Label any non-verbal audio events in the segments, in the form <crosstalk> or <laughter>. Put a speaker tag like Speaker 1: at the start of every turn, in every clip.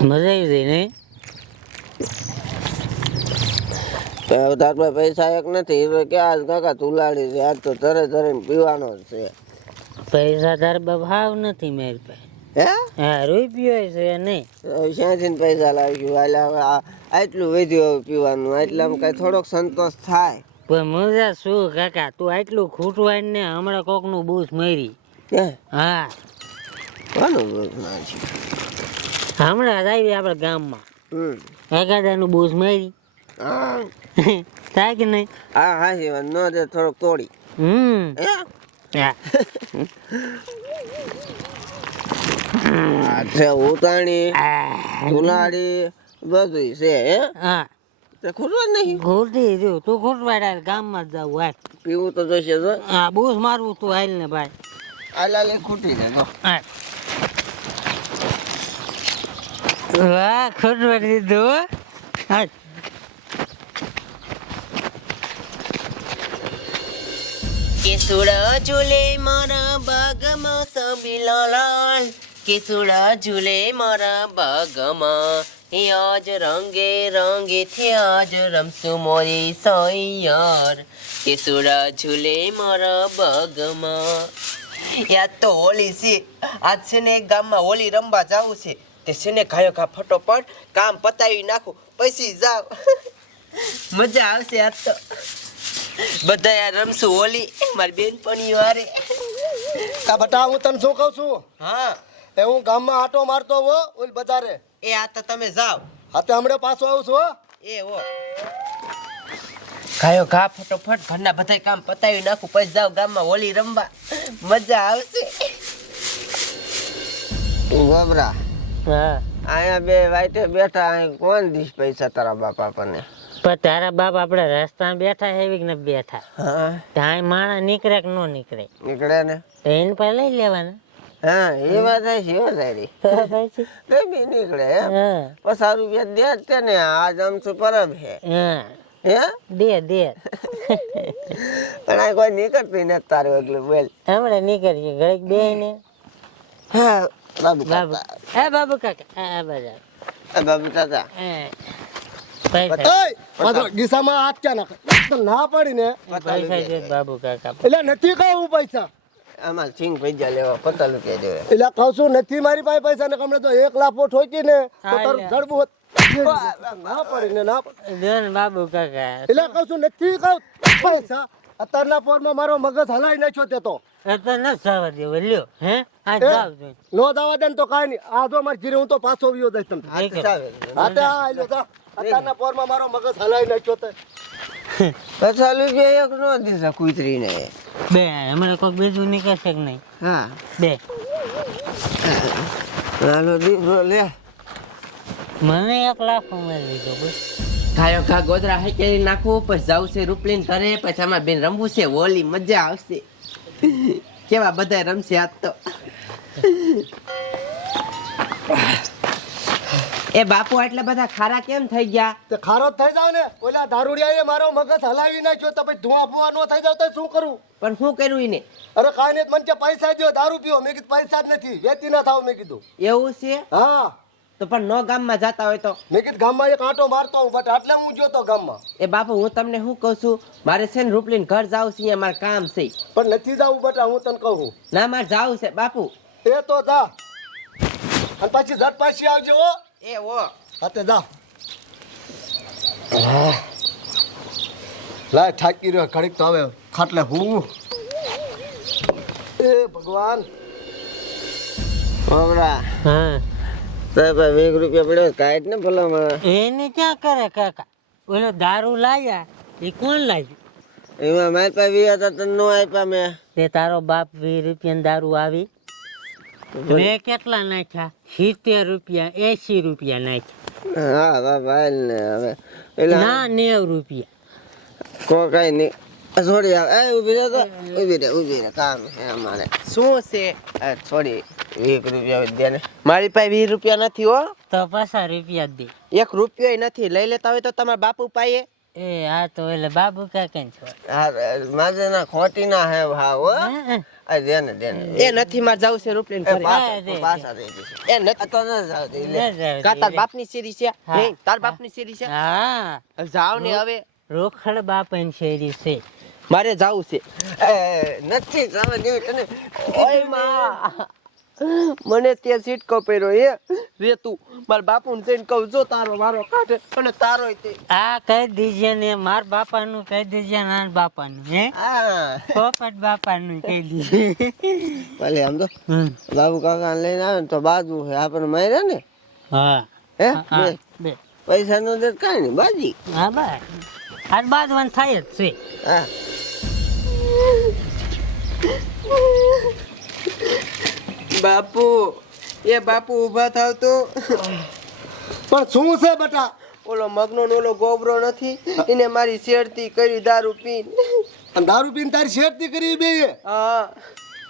Speaker 1: મજા આવી નહીં
Speaker 2: તાર પાસે પૈસા એક નથી તો કે આજ કાકા તુલાડી છે આજ તો તરે ધરીને પીવાનો છે.
Speaker 1: પૈસા તાર બાપ નથી મારી પાસે.
Speaker 2: હે?
Speaker 1: હા રૂપિયો છે નહીં.
Speaker 2: ક્યાંથી ને પૈસા લાવીશું? એટલે આટલું વધ્યું પીવાનું એટલામાં કઈ થોડોક સંતોષ થાય.
Speaker 1: પણ મજા શું કાકા તું આટલું ખૂટવાય ને હમણાં કોકનું બૂસ મારી. હા?
Speaker 2: કોનું દૂધ નાખ્યું?
Speaker 1: હમણાં જ આવી આપણા ગામમાં. એકાદાનું બૂસ મારી.
Speaker 2: હા. <laughs>
Speaker 1: થાય કે નહીં?
Speaker 2: હા હાચી વાત. ન દે થોડોક તોડી.
Speaker 1: હમ.
Speaker 2: હે?
Speaker 1: હા.
Speaker 2: છે ઉતાણી
Speaker 1: આ.
Speaker 2: તુલાડી બધું છે હે?
Speaker 1: હા.
Speaker 2: તે ખોટું નહીં?
Speaker 1: ખોટી રહ્યું તું ખોટવાડા ગામમાં જ જાવ હાલ.
Speaker 2: પીવું તો જોઈશે જો.
Speaker 1: હા બૂસ મારવું તું હાલ ને ભાઈ.
Speaker 2: હાલ હાલ ખૂટી ને જો.
Speaker 1: હા. વાહ ખોટવાડી દીધું, હો. હાલ.
Speaker 3: કેસુડા ઝૂલે મારા બાગમાં સબીલા લાલ કેસુડા ઝૂલે મારા બાગમાં આજ રંગે રંગેથી આજ રમશું મોરી સૈયાર. કેસુડા ઝૂલે મારા બાગમાં. યાદ તો હોલી છે, આજ છે ને ગામમાં હોલી રમવા જવું છે. તે છે ને ઘાયો ઘા ફટોફટ કામ પતાવી નાખું. પછી જાવ. <laughs> મજા આવશે આજ તો. બધા યાર રમશું હોલી. મારી બેનપણીઓ હારે.
Speaker 4: આ બટા હું તને શું કહું છું?
Speaker 3: હા.
Speaker 4: એ હું ગામમાં આટો મારતો હો ઓલ બજારે
Speaker 3: એ આ તો તમે જાઓ.
Speaker 4: તો હમણાં પાછો આવું છું હો.
Speaker 3: એ હો. ગાયો ઘા ફટોફટ ઘરના બધા કામ પતાવી નાખું. પછી જાવ ગામમાં હોલી રમવા. મજા આવશે.
Speaker 2: ગોબરા
Speaker 1: હા.
Speaker 2: અહીંયા બે વાઈટે બેઠા અહીં કોણ દીશ પૈસા તારા બાપા આપણને?
Speaker 1: પણ તારા બાપ આપણે રસ્તામાં બેઠા હેવી કે ન બેઠા?
Speaker 2: હા.
Speaker 1: ત્યાં માણસ નીકળે કે ન નીકળે?
Speaker 2: નીકળે ને.
Speaker 1: તો એને પાસે લઈ લેવાના.
Speaker 2: હા એ વાત છે હો તારી
Speaker 1: પછી
Speaker 2: બી નીકળે પચાસ રૂપિયા દે જ ને આજ આમસુ પરબ હે.
Speaker 1: હા.
Speaker 2: હે?
Speaker 1: દે દે.
Speaker 2: પણ આ કોઈ નીકળતી નથી તારું એકલું બોલ.
Speaker 1: હમણાં નીકળીએ ઘડીક બે ને
Speaker 2: હા. બાબુ
Speaker 1: બાબુ.
Speaker 2: કાકા
Speaker 1: હે બાબુ કાકા. હા બરાબર
Speaker 2: એ બાબુ કાકા.
Speaker 1: હા પૈસા
Speaker 4: બતાય પાછો ગીસામાં હાથ ક્યાં નાખે? ના પડી ને
Speaker 1: બાબુ કાકા.
Speaker 4: એટલે નથી કહું પૈસા?
Speaker 2: આમાં સિંગ પૈસા લેવા પતા રૂપિયા જોવે.
Speaker 4: એટલે કહું છું નથી મારી પાસે પૈસા ને હમણાં તો એક લાફો ઠોકી ને તો તારું જડબું ના પડી ને ના પડી
Speaker 1: જો ને બાબુ કાકા.
Speaker 4: એટલે કહું છું નથી કહું પૈસા. અત્યારના પોરમાં મારો મગજ હલાઈ નાખ્યો તે તો.
Speaker 1: એટલે ન જવા દેવો લ્યો હે? આ જાવ જો.
Speaker 4: નો દાવા દે ને તો કાઈ નહીં. આ જો માર જીરે હું તો પાછો વિયો દઈશ તમને.
Speaker 2: હાથ
Speaker 4: તે આ આલ્યો જા. અત્યારના પોરમાં મારો મગજ હલાઈ નાખ્યો તે.
Speaker 2: પચાસ જે એક નો દીધા કૂતરીને.
Speaker 1: બે હમણાં કોઈક બીજું નીકળશે કે નહીં?
Speaker 2: હા.
Speaker 1: બે.
Speaker 2: લાલો દીકરો લે.
Speaker 1: મને એક લાખ મારી લીધો બસ
Speaker 3: ગાયો કા ગોદરા હાઈ નાખું પછી જાવું છે રૂપલીન ઘરે પછી આમાં બેન રમવું છે હોલી મજા આવશે. કેવા બધા રમશે આજ તો. એ બાપુ આટલા બધા ખારા કેમ થઈ ગયા?
Speaker 4: તે ખારો થઈ જાવ ને. ઓલા દારૂડિયાએ મારો મગજ હલાવી નાખ્યો તો પછી ધુઆ ફુઆ નો થઈ જાવ તો શું કરું?
Speaker 3: પણ શું કર્યું એને
Speaker 4: અરે કાંઈ નહીં મને કે પૈસા દો દારૂ પીઓ. મેં કીધું પૈસા જ નથી. વેચી ના થાવ મેં કીધું.
Speaker 3: એવું છે?
Speaker 4: હા.
Speaker 3: તો પણ નો ગામમાં જતા હોય તો?
Speaker 4: નિકિત ગામમાં એક આંટો મારતો હું બટ આટલે હું જોતો ગામમાં.
Speaker 3: એ બાપુ હું તમને શું કહું છું? મારે છે ને રૂપલીન ઘર જાવ છે અહીંયા મારે કામ છે.
Speaker 4: પણ નથી જાવું બટા હું તને કહું
Speaker 3: ના મારે જાવું છે બાપુ.
Speaker 4: એ તો જા. અને પછી ઝટ પાછી આવજો હો.
Speaker 3: એ ઓ
Speaker 4: હાથે જા. લાય થાકી રહ્યો ઘડીક તો હવે ખાટલે હું. એ ભગવાન.
Speaker 1: હા.
Speaker 2: વીસ રૂપિયા પડ્યો કાઢ ને ભલામાં
Speaker 1: એને ક્યાં કરે કાકા? ઓલો દારૂ લાયા એ કોણ લાવ્યું
Speaker 2: એમાં મારી પાસે વી હતા તને નો આપ્યા મેં.
Speaker 1: તે તારો બાપ વીસ રૂપિયા દારૂ આવી. મેં કેટલા નાખ્યા? સિત્તેર રૂપિયા એસી રૂપિયા નાખ્યા.
Speaker 2: હા બાપા હાલ ને હવે. એટલે
Speaker 1: ના નેવ રૂપિયા.
Speaker 2: કો કઈ નહીં. છોડી આવ. એ ઊભી રહે તો. ઊભી રહે ઊભી રહે. કામ છે અમારે.
Speaker 3: શું છે?
Speaker 2: આ વીસ રૂપિયા દે ને
Speaker 3: મારી પાસે વીસ રૂપિયા નથી હો.
Speaker 1: તો પાછા રૂપિયા દે.
Speaker 3: એક રૂપિયો નથી. લઈ લેતા હોય તો તમારા બાપુ પાયે
Speaker 1: એ આ તો એટલે બાબુ કાકા છો?
Speaker 2: હા માજે ના ખોટી ના હે. હા હો. આ દે ને દે
Speaker 3: એ નથી મારે જવું છે રૂપિયા
Speaker 2: એ
Speaker 3: ઘરે
Speaker 2: પાછા-
Speaker 1: દે, દે.
Speaker 2: પાછા દઈ દઈશ.
Speaker 3: એ નથી.
Speaker 2: તો ન જાવ દે, લે.
Speaker 1: લે
Speaker 3: કા તાર બાપની શેરી છે?
Speaker 1: હા.
Speaker 3: તાર છે?
Speaker 1: હા.
Speaker 3: જાવ ને હવે.
Speaker 1: રોકડ બાપન શેરી છે.
Speaker 3: મારે જાવું છે.
Speaker 2: નથી જવા દેવી તને.
Speaker 3: ઓયમાં. મને તે સીટકો પહેર્યો એ રે તું મારા બાપુને જઈને કહું જો તારો મારો કાઢે અને તારો તે.
Speaker 1: આ કહી દીજે ને માર બાપાનું કહી દીજે ને બાપાનું હે? પોપટ બાપાનું કહી દીજે.
Speaker 2: ભલે આમ તો. બાબુ કાકા લઈને આવે ને તો બાજુ છે આપણને માર્યા ને?
Speaker 1: હા.
Speaker 2: હે બે. પૈસા નો દે કાઈ નહીં બાજી.
Speaker 1: હા બા આજ બાજવાન થાય જ છે.
Speaker 2: હા.
Speaker 3: બાપુ એ બાપુ ઊભા થાવ તો.
Speaker 4: પણ શું છે બેટા?
Speaker 3: ઓલો મગનો ઓલો ગોબરો નથી એને મારી શેરતી કરી દારૂ પીને.
Speaker 4: અને દારૂ પીને તારી શેરતી કરી બે
Speaker 3: હા.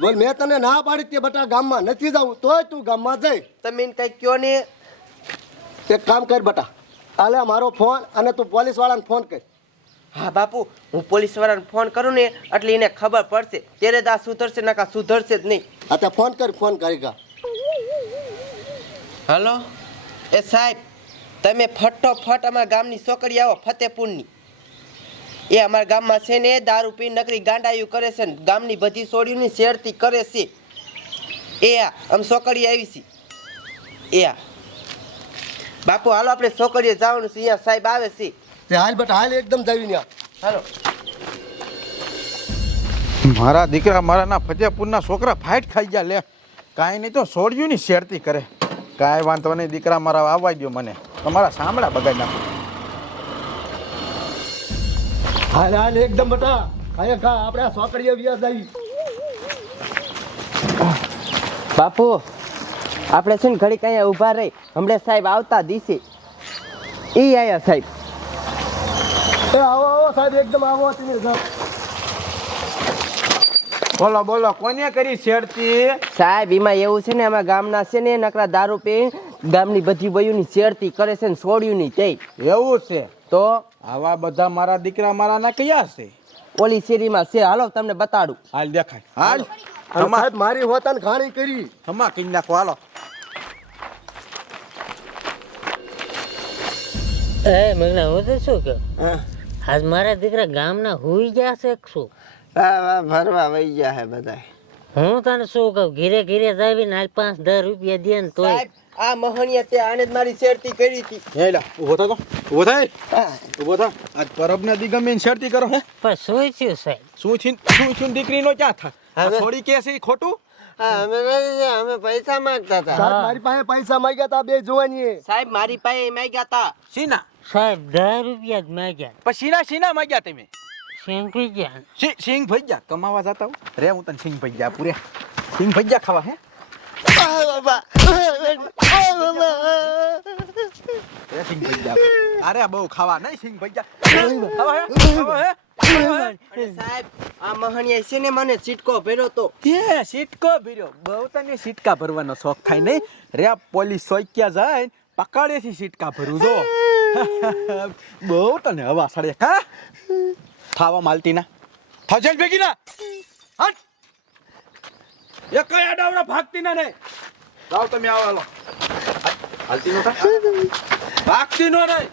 Speaker 4: બોલ મેં તને ના પાડી તે બેટા ગામમાં નથી જવું તોય તું ગામમાં જઈ.
Speaker 3: તમે એને કઈ કયો ને?
Speaker 4: એક કામ કર બેટા આલે મારો ફોન અને તું પોલીસ વાળાને ફોન કર.
Speaker 3: હા બાપુ હું પોલીસ વાળાને ફોન કરું ને એટલે એને ખબર પડશે. ત્યારે દા સુધરશે નાકા સુધરશે જ નહીં.
Speaker 4: આ તે ફોન કર ફોન કરી ગા
Speaker 3: હલો? એ સાહેબ તમે ફટોફટ અમારા ગામની છોકરી આવો ફતેપુરની. એ અમારા ગામમાં છે ને દારૂ પી નકરી ગાંડાયું કરે છે ને ગામની બધી છોડીઓની શેરતી કરે છે. એ આ આમ છોકરી આવી છે. એ આ. બાપુ હાલો આપણે છોકરીએ જવાનું છે અહીંયા સાહેબ આવે છે.
Speaker 4: હાલ બટ હાલ એકદમ જવી ને
Speaker 3: હાલો.
Speaker 5: મારા દીકરા મારા ના ફતેપુરના છોકરા ફાઇટ ખાઈ ગયા લે. કાંઈ નહીં તો સોડ્યું ની શેરતી કરે. કાંઈ વાંધો નહીં દીકરા મારા આવવા દો મને. તમારા સાંભળા બગાડી નાખો.
Speaker 4: હાલ હાલ એકદમ બટા. ખાય ખા આપણે સોકડીએ વ્યાસ આવી
Speaker 3: બાપુ આપણે છે ને ઘડીક અહીંયા ઊભા રહી. હમણાં સાહેબ આવતા દિશે એ આયા સાહેબ.
Speaker 4: એ આવો આવો સાહેબ એકદમ આવો તમે.
Speaker 5: બોલો બોલો કોને કરી શેરતી?
Speaker 3: સાહેબ એમાં એવું છે ને અમે ગામના છે ને નકરા દારૂ પી ગામની બધી વયુની શેરતી કરે છે ને છોડ્યું નહીં તે.
Speaker 5: એવું છે?
Speaker 3: તો?
Speaker 5: આવા બધા મારા દીકરા મારા ના કયા છે?
Speaker 3: ઓલી શેરીમાં છે. હાલો તમને બતાડું.
Speaker 5: હાલ દેખાય. હાલ.
Speaker 4: સાહેબ મારી હોતાને ઘાણી કરી.
Speaker 5: હમા કઈ નાખો હાલો.
Speaker 1: એ મગના હું તો શું કે?
Speaker 2: હા.
Speaker 1: આજ મારા દીકરા ગામના હુઈ ગયા છે શું?
Speaker 2: વાહ, વાહ, ગયા હે બધા
Speaker 1: હું તને શું કહું? ઘીરે ઘીરે જાવી ને હાલ પાંચ દસ રૂપિયા દે ને તોય.
Speaker 3: સાહેબ આ મહણિયા તે આને જ મારી શેરતી કરી હતી.
Speaker 5: એ લા ઊભો થા તો ઊભો થાય ઊભો થા. આજ પરબ ને દિગમે શેરતી કરો હે.
Speaker 1: પણ શું થયું સાહેબ?
Speaker 5: શું છીન શું દીકરી નો ક્યાં થા? થોડી કે છે ખોટું?
Speaker 2: હા અમે અમે પૈસા માંગતા હતા.
Speaker 4: સાહેબ મારી પાસે પૈસા માંગ્યા તા બે જોવાની
Speaker 3: સાહેબ મારી પાસે માંગ્યા તા.
Speaker 5: સીના
Speaker 1: સાહેબ દસ રૂપિયા જ માંગ્યા.
Speaker 5: પછી સીના સીના માંગ્યા તમે?
Speaker 1: શેંકી ગયા
Speaker 5: સિંગ સિંગ ભૈયા કમાવા જતા રે હું તને સિંગ ભૈયા પૂરે સિંગ ભૈયા ખાવા હે? રે સિંગ ભૈયા અરે બહુ ખાવા નહીં સિંગ ભૈયા ખાવા ખાવા હે? ખાવા હે?
Speaker 3: સાહેબ આ મહણિયા છે ને મને સિટકો ભર્યો તો.
Speaker 5: એ સિટકો ભર્યો. બહુ તને સિટકા ભરવાનો શોખ થાય નહીં. રે પોલીસ સોક્યા જાય પકડેથી સિટકા ભરું જો. બહુ તને હવા સડે કા? થાવા માલતી ના થાવ ચાલ ભેગી ના હટ. એ કઈ આડાવડા ભાગતી ના નહીં. જાઓ તમે આવો, હાલો. હાલતી નો ભાગતી નો નહીં